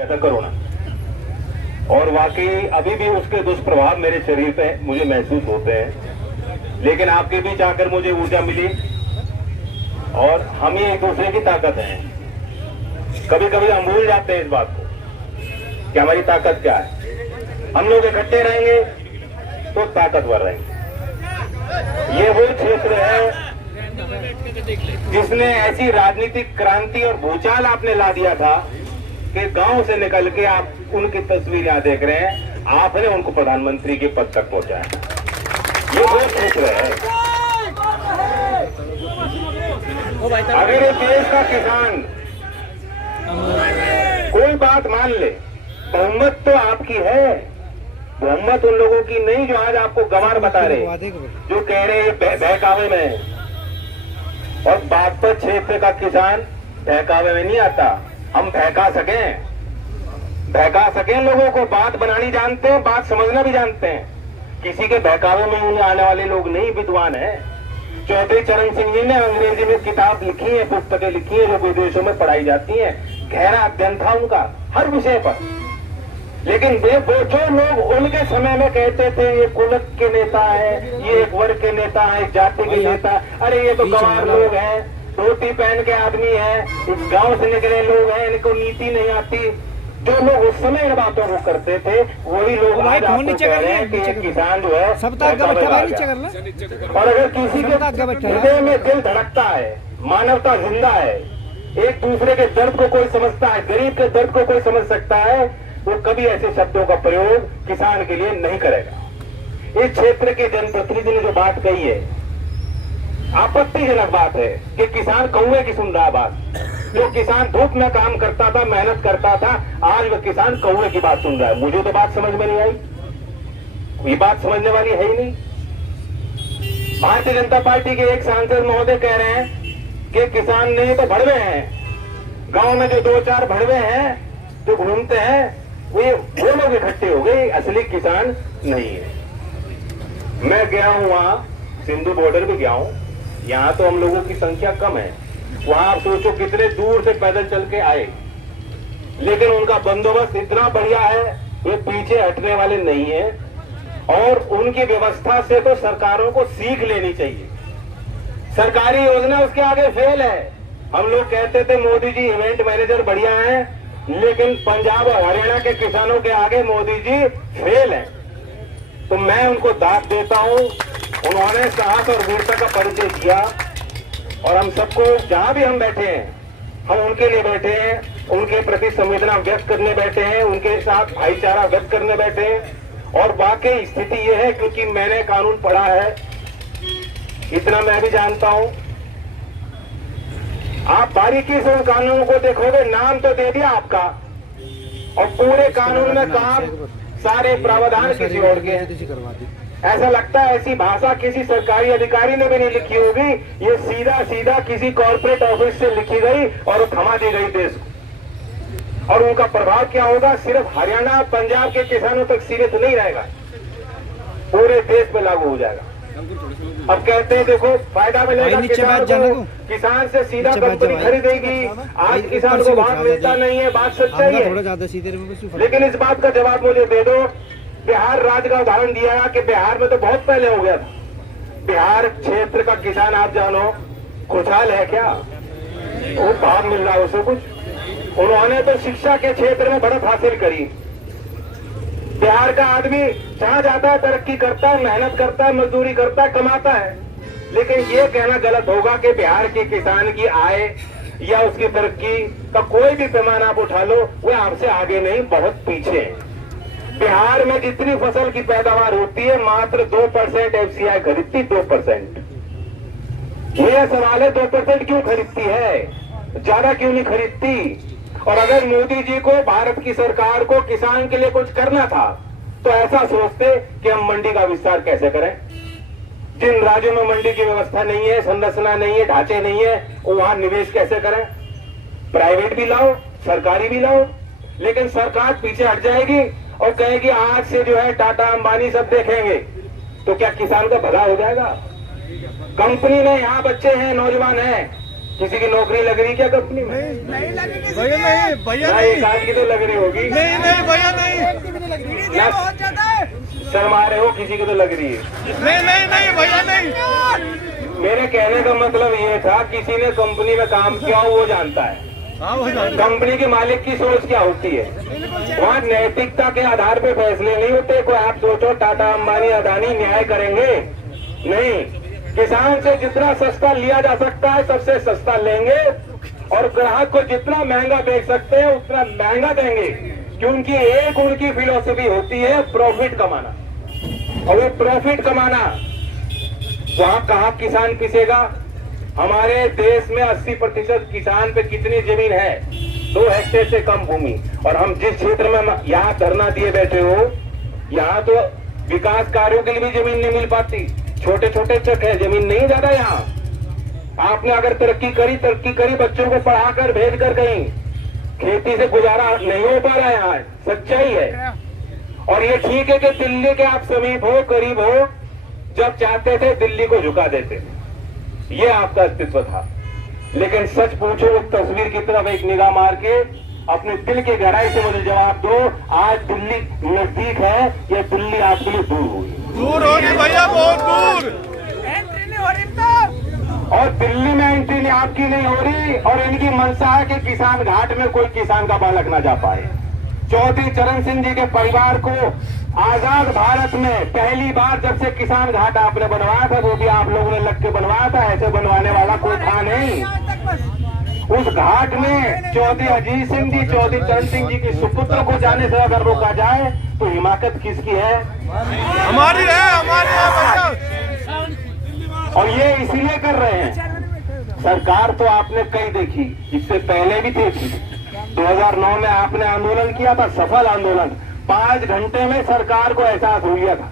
था कोरोना, और वाकई अभी भी उसके दुष्प्रभाव मेरे शरीर पे मुझे महसूस होते हैं, लेकिन आपके बीच आकर मुझे ऊर्जा मिली और हम ही एक दूसरे की ताकत है। कभी कभी हम भूल जाते हैं इस बात को कि हमारी ताकत क्या है। हम लोग इकट्ठे रहेंगे तो ताकतवर रहेंगे। ये वो क्षेत्र है जिसने ऐसी राजनीतिक क्रांति और भूचाल आपने ला दिया था कि गांव से निकल के आप उनकी तस्वीर यहां देख रहे हैं, आपने उनको प्रधानमंत्री के पद तक पहुंचाया। ये वो क्षेत्र है। अगर ये देश का किसान कोई बात मान ले, बहुमत तो आपकी है, बहुमत उन लोगों की नहीं जो आज आपको गंवार बता रहे, जो कह रहे हैं बहकावे में। और बागपत क्षेत्र का किसान बहकावे में नहीं आता। हम बहका सकें लोगों को, बात बनानी जानते हैं, बात समझना भी जानते हैं। किसी के बहकावे में आने वाले लोग नहीं विद्वान है। चौधरी चरण सिंह जी ने अंग्रेजी में किताब लिखी है, पुस्तकें लिखी है जो विदेशों में पढ़ाई जाती है। गहरा अध्ययन था उनका हर विषय पर। लेकिन वो जो लोग उनके समय में कहते थे ये कुल के नेता है, ये एक वर्ग के नेता है, एक जाति के नेता, अरे ये तो गंवार लोग हैं, धोती पहन के आदमी है, इस गांव से निकले लोग हैं, इनको नीति नहीं आती। जो लोग उस समय इन बातों को करते थे वही लोग आज आपको कह रहे हैं कि ये किसान जो है। और अगर किसी के हृदय में दिल धड़कता है, मानवता जिंदा है, एक दूसरे के दर्द को कोई समझता है, गरीब के दर्द को कोई समझ सकता है, वो कभी ऐसे शब्दों का प्रयोग किसान के लिए नहीं करेगा। इस क्षेत्र के जनप्रतिनिधि ने जो बात कही है, आपत्तिजनक बात है कि किसान कौवे की सुन रहा बात। जो किसान धूप में काम करता था, मेहनत करता था, आज वह किसान कौवे की बात सुन रहा है। मुझे तो बात समझ में नहीं आई, ये बात समझने वाली है ही नहीं। भारतीय जनता पार्टी के एक सांसद महोदय कह रहे हैं कि किसान नहीं तो भड़वे हैं, गांव में जो 2-4 भड़वे हैं जो घूमते हैं वो लोग इकट्ठे हो गए, असली किसान नहीं है। मैं गया हूं वहां, सिंधु बॉर्डर भी गया हूं, यहाँ तो हम लोगों की संख्या कम है, वहां आप सोचो कितने दूर से पैदल चल के आए, लेकिन उनका बंदोबस्त इतना बढ़िया है, वे पीछे हटने वाले नहीं है। और उनकी व्यवस्था से तो सरकारों को सीख लेनी चाहिए। सरकारी योजना उसके आगे फेल है। हम लोग कहते थे मोदी जी इवेंट मैनेजर बढ़िया है, लेकिन पंजाब और हरियाणा के किसानों के आगे मोदी जी फेल हैं। तो मैं उनको दाद देता हूं, उन्होंने साहस और वीरता का परिचय दिया, और हम सबको जहां भी हम बैठे हैं, हम उनके लिए बैठे हैं, उनके प्रति संवेदना व्यक्त करने बैठे हैं, उनके साथ भाईचारा व्यक्त करने बैठे हैं। और वाकई स्थिति यह है, क्योंकि मैंने कानून पढ़ा है, इतना मैं भी जानता हूं। आप बारीकी से उन कानूनों को देखोगे, नाम तो दे दिया आपका, और पूरे कानून में काम सारे प्रावधान किसी और के हैं। ऐसा लगता है ऐसी भाषा किसी सरकारी अधिकारी ने भी नहीं लिखी होगी, ये सीधा सीधा किसी कॉर्पोरेट ऑफिस से लिखी गई और थमा दी गई देश को। और उनका प्रभाव क्या होगा, सिर्फ हरियाणा पंजाब के किसानों तक सीमित नहीं रहेगा, पूरे देश में लागू हो जाएगा। अब कहते हैं देखो फायदा मिलेगा किसान को, किसान से सीधा कंपनी खरीदेगी, आज किसान को भाव मिलता नहीं है, बात सच्चाई है। लेकिन इस बात का जवाब मुझे दे दो, बिहार राज्य का उदाहरण दिया कि बिहार में तो बहुत पहले हो गया था। बिहार क्षेत्र का किसान आप जानो खुशहाल है क्या? वो भाव मिल रहा है उसे कुछ? उन्होंने तो शिक्षा के क्षेत्र में बढ़त हासिल करी। बिहार का आदमी जहां जाता है तरक्की करता है, मेहनत करता है, मजदूरी करता है, कमाता है। लेकिन ये कहना गलत होगा कि बिहार के किसान की आय या उसकी तरक्की का कोई भी पैमाना आप उठा लो, वो आपसे आगे नहीं, बहुत पीछे है। बिहार में जितनी फसल की पैदावार होती है, मात्र 2% एफसीआई खरीदती, 2%। यह सवाल है 2% क्यों खरीदती है, ज्यादा क्यों नहीं खरीदती? और अगर मोदी जी को, भारत की सरकार को किसान के लिए कुछ करना था तो ऐसा सोचते कि हम मंडी का विस्तार कैसे करें। जिन राज्यों में मंडी की व्यवस्था नहीं है, संरचना नहीं है, ढांचे नहीं है, वहां निवेश कैसे करें? प्राइवेट भी लाओ, सरकारी भी लाओ। लेकिन सरकार पीछे हट जाएगी और कहेगी आज से जो है टाटा अंबानी सब देखेंगे, तो क्या किसान का भला हो जाएगा? कंपनी में यहाँ बच्चे हैं, नौजवान हैं, किसी की नौकरी लग रही क्या कंपनी में? नहीं लगी किसी भैया नहीं, भैया ना नहीं, एक साल की तो लग रही होगी। नहीं नहीं भैया नहीं, ना बहुत ज्यादा है। शर्मा रहे हो, किसी की तो लग रही है। नहीं नहीं नहीं भैया नहीं। मेरे कहने का मतलब ये था, किसी ने कंपनी में काम किया हो वो जानता है हाँ वो जानता है। कंपनी के मालिक की सोच क्या होती है। वहाँ नैतिकता के आधार पे फैसले नहीं होते। कोई आप सोचो टाटा अंबानी अदानी न्याय करेंगे? नहीं, किसान से जितना सस्ता लिया जा सकता है सबसे सस्ता लेंगे और ग्राहक को जितना महंगा बेच सकते हैं उतना महंगा देंगे, क्योंकि एक उनकी फिलॉसफी होती है प्रॉफिट कमाना। और वो प्रॉफिट कमाना वहाँ कहाँ किसान पिसेगा? हमारे देश में 80% किसान पे कितनी जमीन है? 2 हेक्टेयर से कम भूमि। और हम जिस क्षेत्र में यहाँ धरना दिए बैठे हो, यहाँ तो विकास कार्यों के लिए भी जमीन नहीं मिल पाती। छोटे छोटे चक है, जमीन नहीं ज्यादा यहाँ। आपने अगर तरक्की करी बच्चों को पढ़ाकर भेज कर कहीं, खेती से गुजारा नहीं हो पा रहा है यहाँ, सच्चाई है। और ये ठीक है कि दिल्ली के आप समीप हो, करीब हो, जब चाहते थे दिल्ली को झुका देते, ये आपका अस्तित्व था। लेकिन सच पूछो, उस तस्वीर की तरफ एक निगाह मार के अपने दिल की गहराई से मुझे जवाब दो, आज दिल्ली नजदीक है या दिल्ली आपके लिए दूर हुई? दूर होगी भैया, बहुत दूर। एंट्री नहीं हो रही तो। और दिल्ली में एंट्री नहीं आपकी नहीं हो रही। और इनकी मंशा है कि किसान घाट में कोई किसान का बालक ना जा पाए। चौधरी चरण सिंह जी के परिवार को आजाद भारत में पहली बार जब से किसान घाट आपने बनवाया था, वो भी आप लोगों ने लग के बनवाया था, ऐसे बनवाने वाला कोई था नहीं। उस घाट में चौधरी अजीत सिंह जी, चौधरी चरण सिंह जी की सुपुत्र को जाने से अगर रोका जाए तो हिमाकत किसकी है? हमारी है, हमारी है भैया। और ये इसीलिए कर रहे हैं। सरकार तो आपने कई देखी, इससे पहले भी देखी। 2009 में आपने आंदोलन किया था, सफल आंदोलन। 5 घंटे में सरकार को एहसास हो गया था।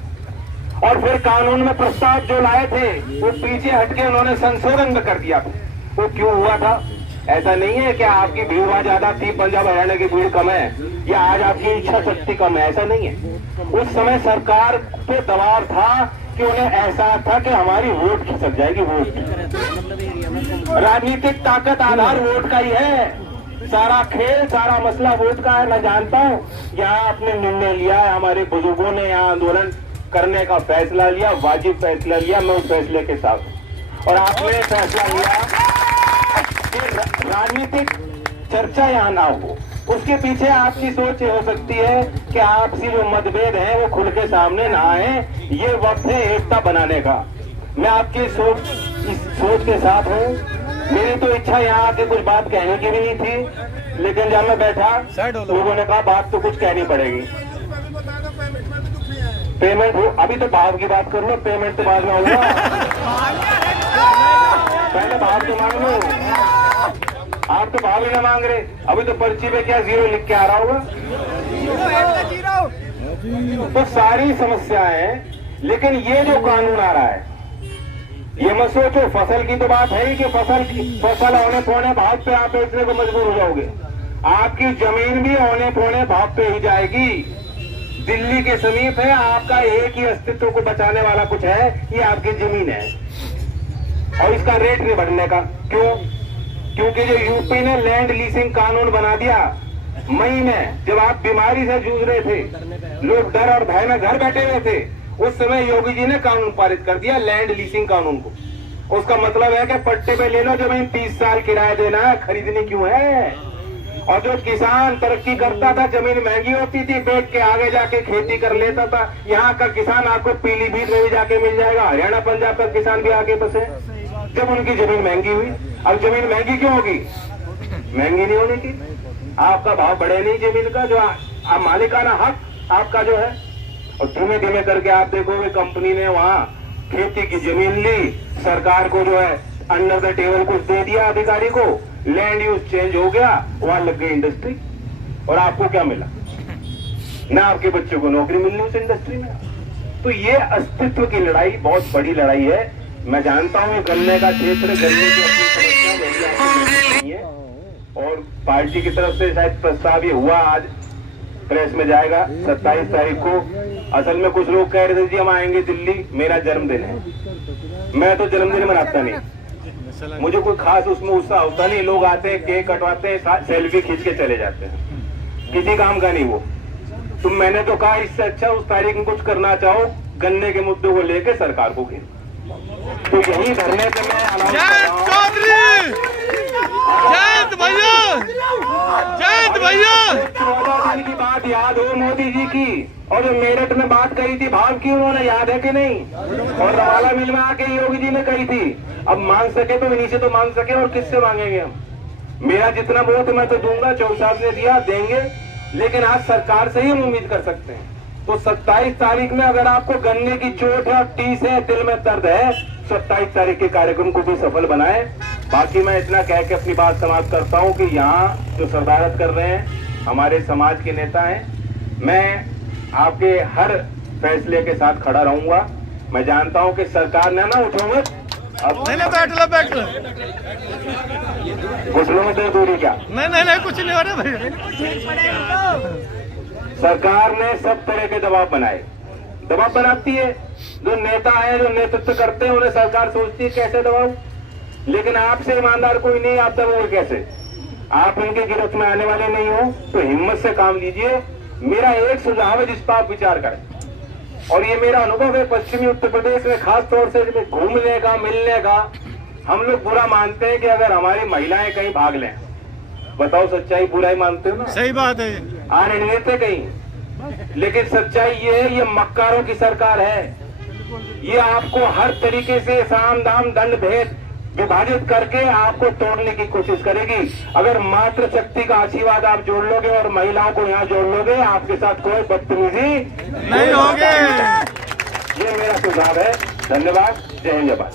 और फिर कानून में प्रस्ताव जो लाए थे वो पीछे हटके उन्होंने संशोधन में कर दिया था। वो क्यों हुआ था? ऐसा नहीं है कि आपकी भीड़ वहां ज्यादा थी, पंजाब हरियाणा की भीड़ कम है, या आज आपकी इच्छा शक्ति कम है, ऐसा नहीं है। उस समय सरकार पे दबाव था कि उन्हें एहसास था कि हमारी वोट खिसक जाएगी। वोट, राजनीतिक ताकत आधार वोट का ही है। सारा खेल, सारा मसला वोट का है। मैं जानता हूँ यहाँ आपने निर्णय लिया है, हमारे बुजुर्गों ने यहाँ आंदोलन करने का फैसला लिया, वाजिब फैसला लिया, मैं उस फैसले के साथ हूँ। और आपने फैसला लिया कि राजनीतिक चर्चा यहाँ ना हो। उसके पीछे आपकी सोच हो सकती है कि आपसी जो मतभेद है वो खुल के सामने ना आए। ये वक्त है एकता बनाने का। मैं आपकी इस सोच के साथ हूँ। मेरी तो इच्छा यहाँ आके कुछ बात कहने की भी नहीं थी, लेकिन जब मैं बैठा लोगों ने कहा बात तो कुछ कहनी पड़ेगी। पेमेंट हो, अभी तो भाव की बात कर लो, पेमेंट तो बाद में होगा। पहले भाव तो मांग लो। आप तो भाव ही ना मांग रहे। अभी तो पर्ची पे क्या 0 लिख के आ रहा होगा। तो सारी समस्याएं। लेकिन ये जो कानून आ रहा है, ये मत सोचो फसल की तो बात है ही कि फसल औने पौने भाव पे आप बेचने को मजबूर हो जाओगे। आपकी जमीन भी औने पौने भाव पे ही जाएगी। दिल्ली के समीप है, आपका एक ही अस्तित्व को बचाने वाला कुछ है, ये आपकी जमीन है। और इसका रेट नहीं बढ़ने का। क्यों? क्योंकि जो यूपी ने लैंड लीजिंग कानून बना दिया मई में, जब आप बीमारी से जूझ रहे थे, लोग डर और भय में घर बैठे हुए थे, उस समय योगी जी ने कानून पारित कर दिया, लैंड लीजिंग कानून को। उसका मतलब है कि पट्टे पे ले लो जमीन, 30 साल किराया देना है, खरीदनी क्यों है? और जो किसान तरक्की करता था, जमीन महंगी होती थी, बेच के आगे जाके खेती कर लेता था। यहाँ का किसान आपको पीलीभीत में भी जाके मिल जाएगा, हरियाणा पंजाब का किसान भी आगे बसे जब उनकी जमीन महंगी हुई। अब जमीन महंगी क्यों होगी? महंगी नहीं होने की, आपका भाव बढ़े नहीं जमीन का, जो मालिकाना हक आपका जो है। और धीमे धीमे करके आप देखोगे कंपनी ने वहाँ खेती की जमीन ली, सरकार को जो है अंडर द टेबल कुछ दे दिया अधिकारी को, लैंड यूज चेंज हो गया, वहां लग गई इंडस्ट्री। और आपको क्या मिला? ना आपके बच्चों को नौकरी मिलनी उस इंडस्ट्री में। तो ये अस्तित्व की लड़ाई बहुत बड़ी लड़ाई है। मैं जानता हूँ गन्ने का क्षेत्र, गन्ने की अपनी समस्या नहीं है। और पार्टी की तरफ से शायद प्रस्ताव ये हुआ, आज प्रेस में जाएगा 27 तारीख को। असल में कुछ लोग कह रहे थे जी हम आएंगे दिल्ली, मेरा जन्मदिन है। मैं तो जन्मदिन मनाता नहीं, मुझे कोई खास उसमें उत्साह होता नहीं। लोग आते हैं, केक कटवाते हैं, सेल्फी खींच के चले जाते हैं, किसी काम का नहीं वो। तो मैंने तो कहा इससे अच्छा उस तारीख में कुछ करना चाहो, गन्ने के मुद्दे को लेके सरकार को घेर। तो यही धरने पे मैं अनाउंस कर जयंत रहा हूं। चौधरी, जयंत भैया, जयंत भैया। 14 दिन की बात याद हो मोदी जी की, और जो मेरठ में बात कही थी भाव की, उन्होंने याद है कि नहीं? और रवाला मिल में आके योगी जी ने कही थी। अब मांग सके तो इन्हीं से तो मांग सके, और किससे मांगेंगे हम? मेरा जितना वोट मैं तो दूंगा, चौधरी साहब ने दिया, देंगे, लेकिन आज सरकार से ही हम उम्मीद कर सकते हैं। तो 27 तारीख में अगर आपको गन्ने की चोट है, टीस है, दिल में दर्द है, 27 तारीख के कार्यक्रम को भी सफल बनाए। बाकी मैं इतना कह के अपनी बात समाप्त करता हूं कि यहाँ जो सरदारत कर रहे हैं हमारे समाज के नेता हैं। मैं आपके हर फैसले के साथ खड़ा रहूंगा। मैं जानता हूं कि सरकार ने ना उठो मत, अब नहीं बैठ लो, बैठ लो। घुसलों में दो दूरी क्या? नहीं कुछ नहीं हो रहा भैया। सरकार ने सब तरह के दबाव बनाए, दबाव बनाती है। जो नेता है, जो नेतृत्व करते हैं, उन्हें सरकार सोचती है कैसे दबाव। लेकिन आपसे ईमानदार कोई नहीं, आप दबाओगे कैसे? आप इनके गिरफ्त में आने वाले नहीं हो, तो हिम्मत से काम लीजिए। मेरा एक सुझाव है जिस पर आप विचार करें, और ये मेरा अनुभव है पश्चिमी उत्तर प्रदेश में, खास तौर से घूमने का, मिलने का। हम लोग बुरा मानते हैं कि अगर हमारी महिलाएं कहीं भाग लें, बताओ सच्चाई बुरा ही मानते हो ना? सही बात है। आने नहीं देते कहीं, लेकिन सच्चाई ये है, ये मक्कारों की सरकार है। ये आपको हर तरीके से साम दाम दंड भेद विभाजित करके आपको तोड़ने की कोशिश करेगी। अगर मात्र शक्ति का आशीर्वाद आप जोड़ लोगे और महिलाओं को यहाँ जोड़ लोगे, आपके साथ कोई बदतमीजी नहीं होगी। ये मेरा सुझाव है। धन्यवाद। जय हिंद, जय भारत।